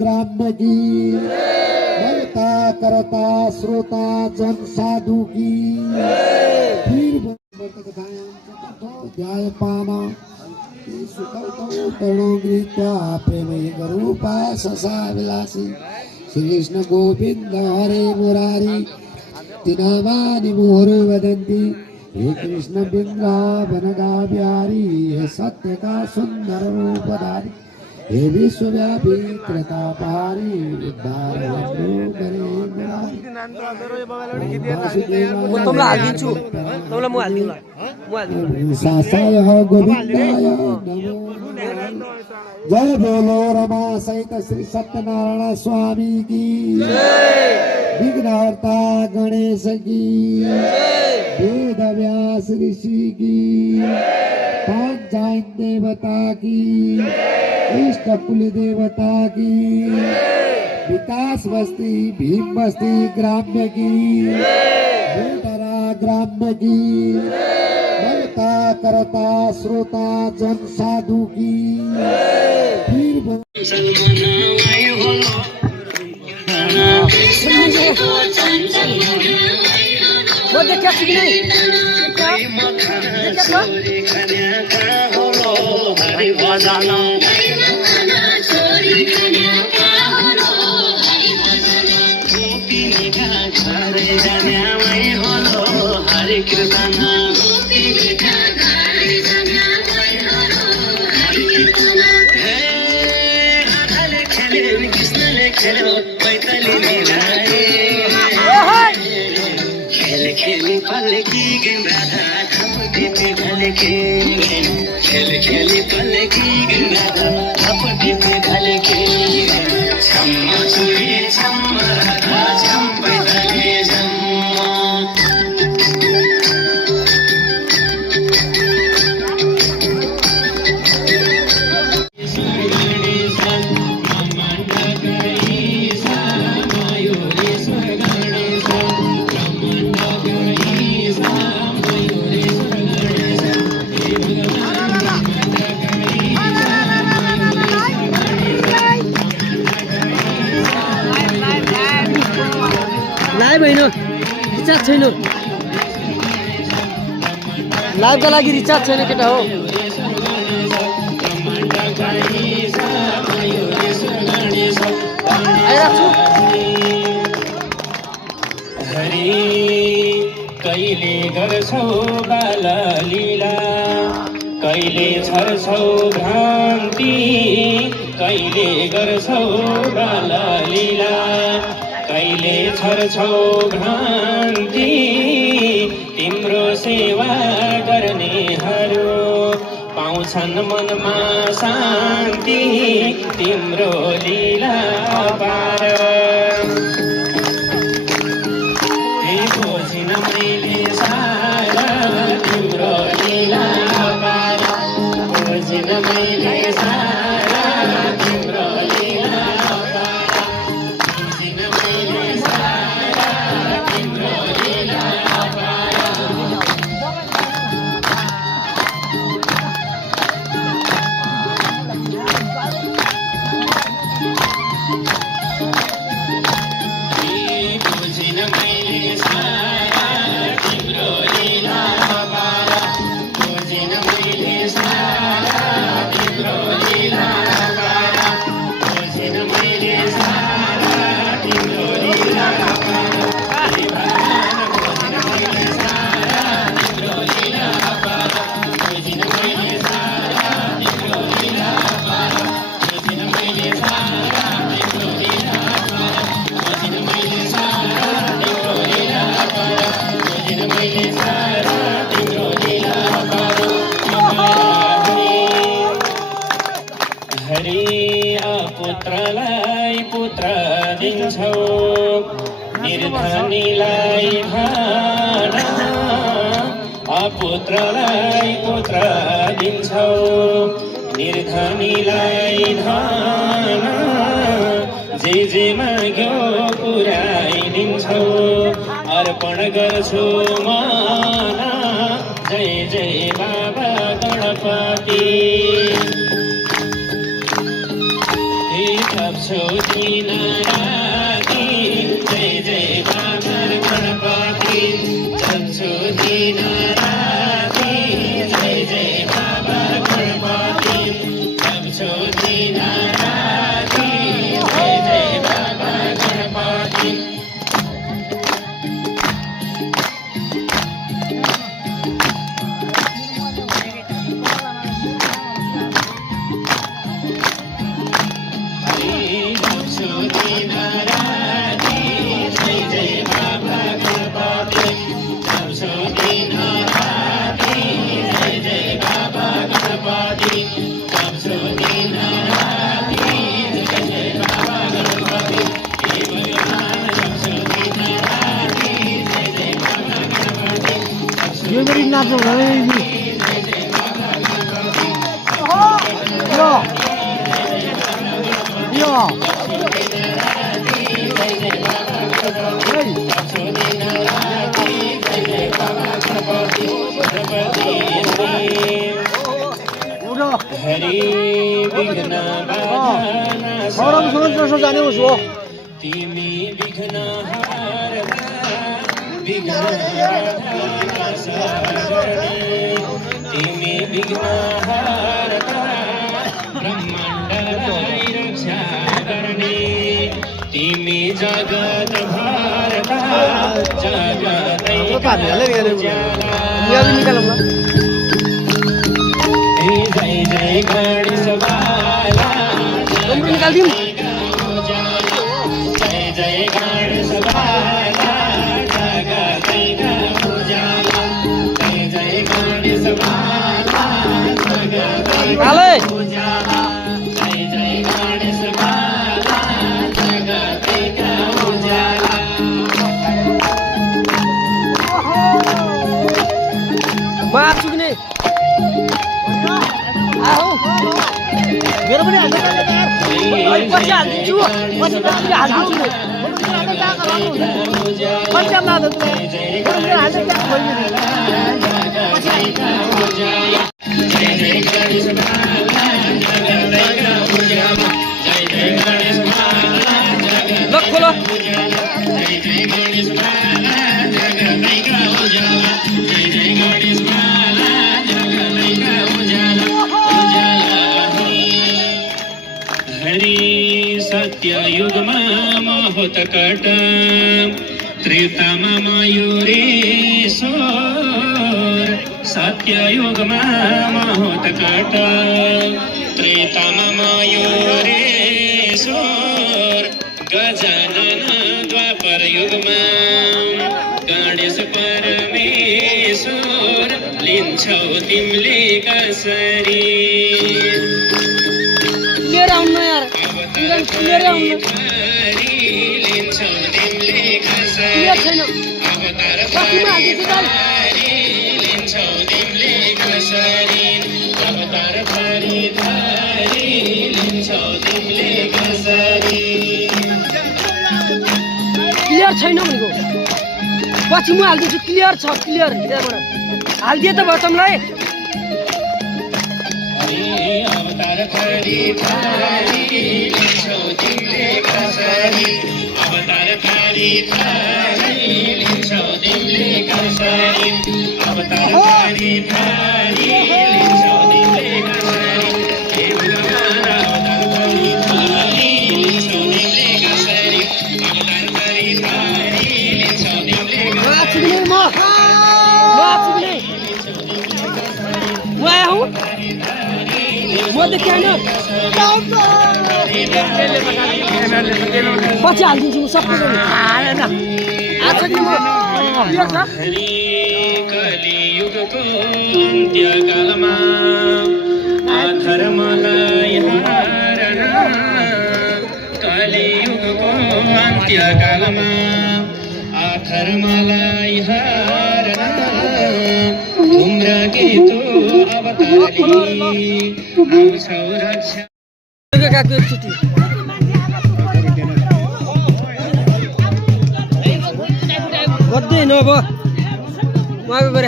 ग्राम्य की करता करता श्रोता जन साधु की फिर ध्याय पाना तरुणगीता प्रेम रूपा ससा विलासी श्री कृष्ण गोविंद हरे मुरारी तिनामानि मुहुरु वदन्ति हे कृष्ण वृंदावन गा बिहारी हे सत्य का सुंदर रूपधारी हे विश्वव्यापी प्रतापहारी उद्धार जय बोलो रमा सहित श्री सत्यनारायण स्वामी की विघ्नहर्ता गणेश की वेद व्यास ऋषि की पंचायत देवता की इष्ट कुल देवता की विकास बस्ती भीम बस्ती ग्राम्य की बेटरा ग्राम्य की करता करता श्रोता जन साधु की फिर वो देखा कि नहीं हरे कृष्ण खेल पल की गंगाधा थपटी पे भले खेल खेल पल की गंगाधा थपटी पे भले छम्मा सुई छम्मा राधा छम पैदले छम्मा रिचार्ज छैन लाइभका लागि रिचार्ज छैन केटा हो हरि कहिले गर्छौ बाल लीला कहिले छर्छौ भ्रान्ति कहिले गर्छौ बाल लीला कहिले छर्छौ भ्रान्ति तिम्रो सेवा गर्नेहरू पाउँछन् मनमा शान्ति तिम्रो लीला पार खोजिन मैले सारा तिम्रो लीला पार खोजिन मैले सारा तिम्रो लीला पुत्रलाई पुत्र दिन्छौ निर्धनीलाई धन अपुत्रलाई पुत्र दिन्छौ निर्धनीलाई धन जे माग्यो पुर्याइदिन्छौ अर्पण गर्छु मन जय जय बाबा गणपति थप्छु जप्छु दिन राति जय जय बाबा गणपति जप्छु दिन राति जय जय बाबा गणपति जप्छु दिन राति जय जय बाबा गणपति यो मेरी नाच्नु भयो यो हरि विघ्न जाने उसो तिमी विघ्न हारदा विघ्न तिमी विघ्न हारदा ब्रह्माण्डलाई रक्षा गर्ने तिमी जगत भारता जगतै जय जय गणेश बाला जय जय गणेश बाला जगतैका उजाला जय जय गणेश बाला जगतैका उजाला जय जय गणेश बाला जगतैका उजाला चुक्ने मेरो पनि पछि हालिदिन्छु पछि हालिदिन्छु सत्ययुगमा महोत्कट त्रेतामा मयूरेश्वर सत्ययुगमा महोत्कट त्रेतामा मयूरेश्वर गजानन द्वापर युगमा गणेश परमेश्वर लिन्छौ तिमीले कसरी लिएर आउनु यार लिएर आउनु लिन्छौ तिमीले कसरी लिएर छैन कतिमा हालिदिन्छु त लिन्छौ तिमीले कसरी अवतार थरी थरी लिन्छौ तिमीले कसरी क्लियर छैन भनेको पछि म हालिदिन्छु क्लियर छ क्लियर त्यहाँबाट हालिदिए त भयो तिमीलाई अवतार थरी थरी लिन्छौ तिमीले कसरी अवतार थरी थरी लिन्छौ तिमीले कसरी अवतार थरी थरी लिन्छौ तिमीले कसरी हे भगवान अवतार थरी थरी लिन्छौ तिमीले कसरी अवतार थरी थरी लिन्छौ तिमीले चुक्ने म चुक्ने म आया हुँ म देखिए होइन पछि हालिदिन्छु सबै हालेन आज नि म क्लियर छ कलियुगको अन्त्यकालमा आधर्मलाई हारन कलियुगको अन्त्यकालमा आधर्मलाई हारन धूम्रकेतु अवतारले आउँछौ रक्षा गएको एकचोटि गर्दै न अब म अब गएर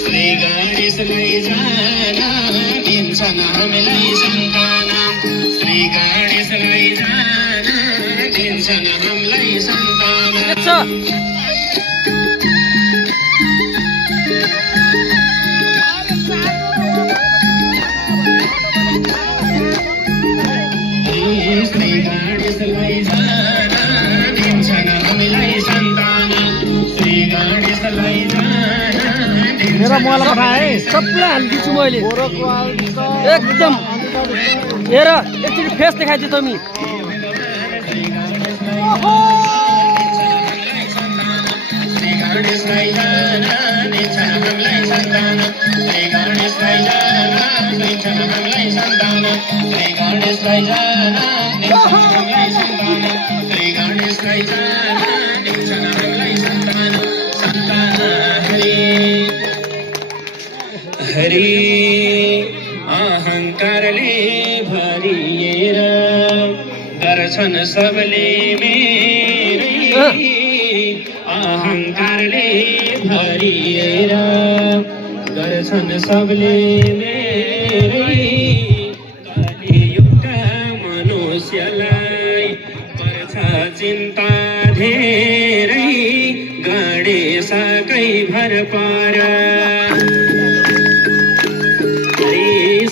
श्री गणेशलाई जान दिन्छन् हामीलाई सन्तान श्री गणेश दिन्छन् हामीलाई सन्तान देख्छ श्री गणेशलाई जान दिन्छन् हामीलाई सन्तान श्री गणेशलाई जान मेरा मोबाइल पठाए सबलाई हालिदिन्छु मैले एकदम हेर एकचोटि फेस देखाइदियो त मी श्री गणेशलाई जान दिन्छन् हामीलाई सन्तान श्री गणेशलाई जान दिन्छन् हामीलाई सन्तान श्री गणेशलाई जान दिन्छन् हामीलाई सन्तान श्री गणेशलाई जान दिन्छन् हामीलाई सन्तान सन्तान हरि अहङ्कारले भरिएर गर्छन् सबले मेरै अहङ्कारले भरिएर गर्छन् सबले मेरै कलियुगका मनुष्यलाई पर्छ चिन्ता धेरै गणेशकै भर पर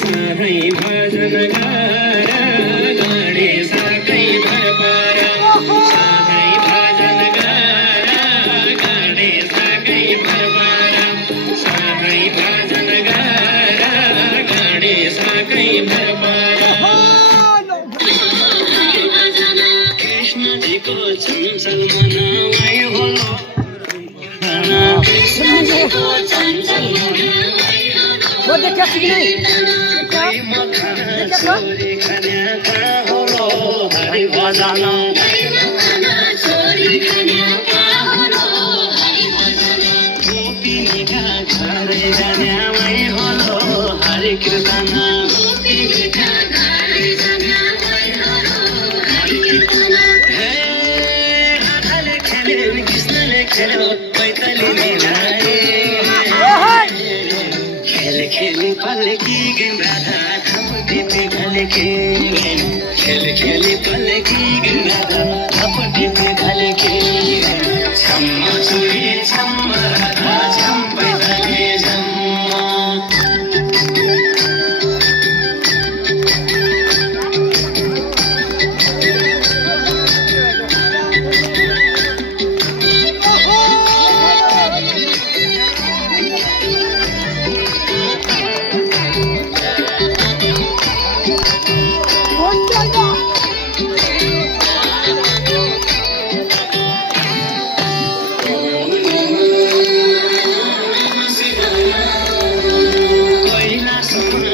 सधैँ भजन गर गणेशकै भर पर सधैँ भजन गर गणेशकै भर पर सधैँ भजन गर गणेशकै भर पर कृष्णजीको चञ्चल मनमै होलो कृष्णजीको चञ्चल म देख्या छु कि नै छोरी खानेका होलो हरि भजन गोपिनीका घरै जान्यामै होलो हरि कीर्तन हे राधाले खेल्यो कृष्णले खेल्यो पैताली मिलाए खेल खेल पल की गेम राधा थपटी पे घल के खेल खेल पल की गेम राधा थपटी पे घल के छम्मा चोरी छम्मा राधा छम पैदले छम्मा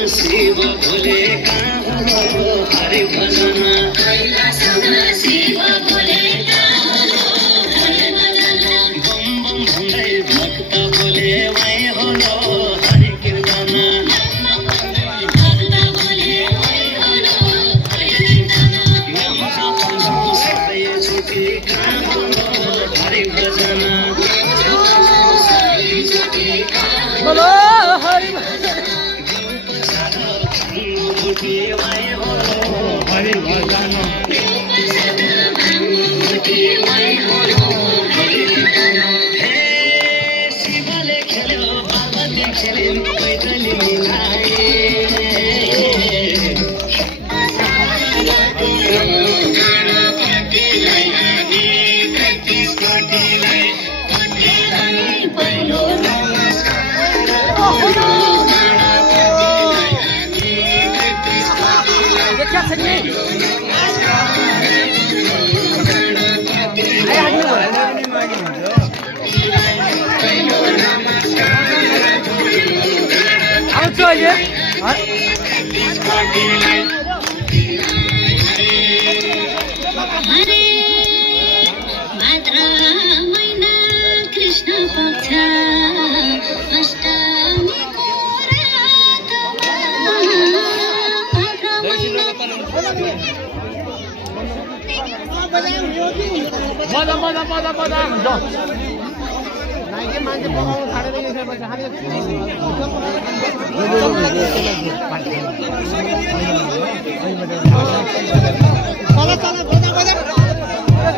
शिव भोले हरि भजन बम बम भन्दै भक्त बोले वै होलो हरि कीर्तन सबै छुटी हरि भजन बोलो हरि हरि भजन हे शिवले खेल्यो पार्वती खेलिन् पैदली मिलाए गणपतिलाई आदि 33 कोटीलाई पहिलो नमस्कार देख्या छ कि आउँछु अहिले हरे भाद्र महिना कृष्ण पक्ष अष्टमीको चला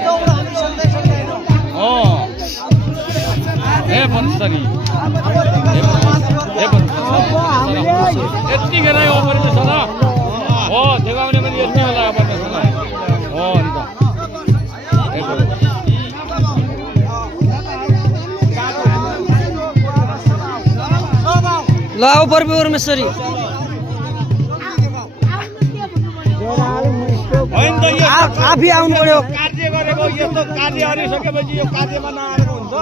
ल आऊ प्रभु परमेश्वरी आफै आउनु पर्यो कार्य गरेको यस्तो कार्य गरिसकेपछि यो कार्यमा नआएको हुन्छ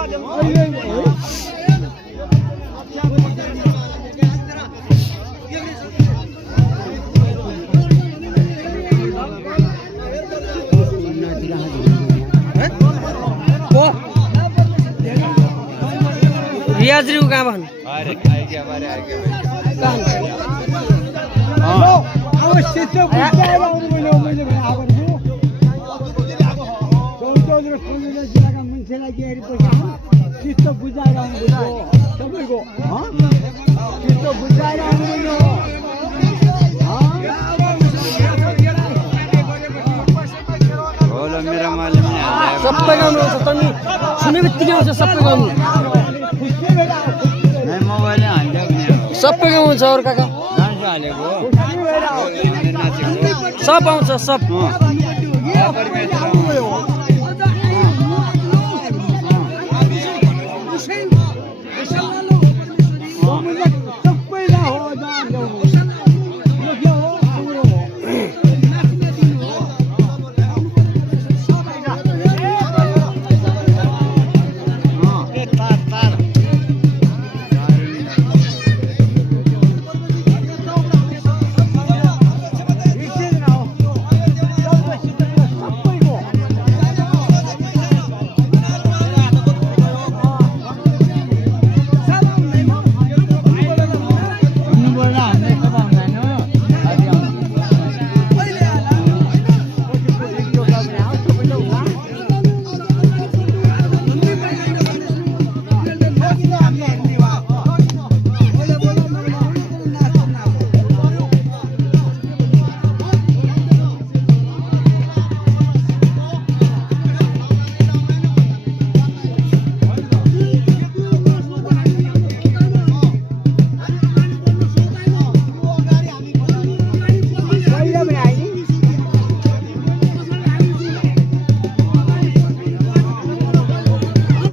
रियाज रिउ कहाँ भन् सबै गाउनु आउँछ तनी सुने बित्तिकै आउँछ सबै गाउनु सबै गाउँछ अरू काका सब आउँछ सब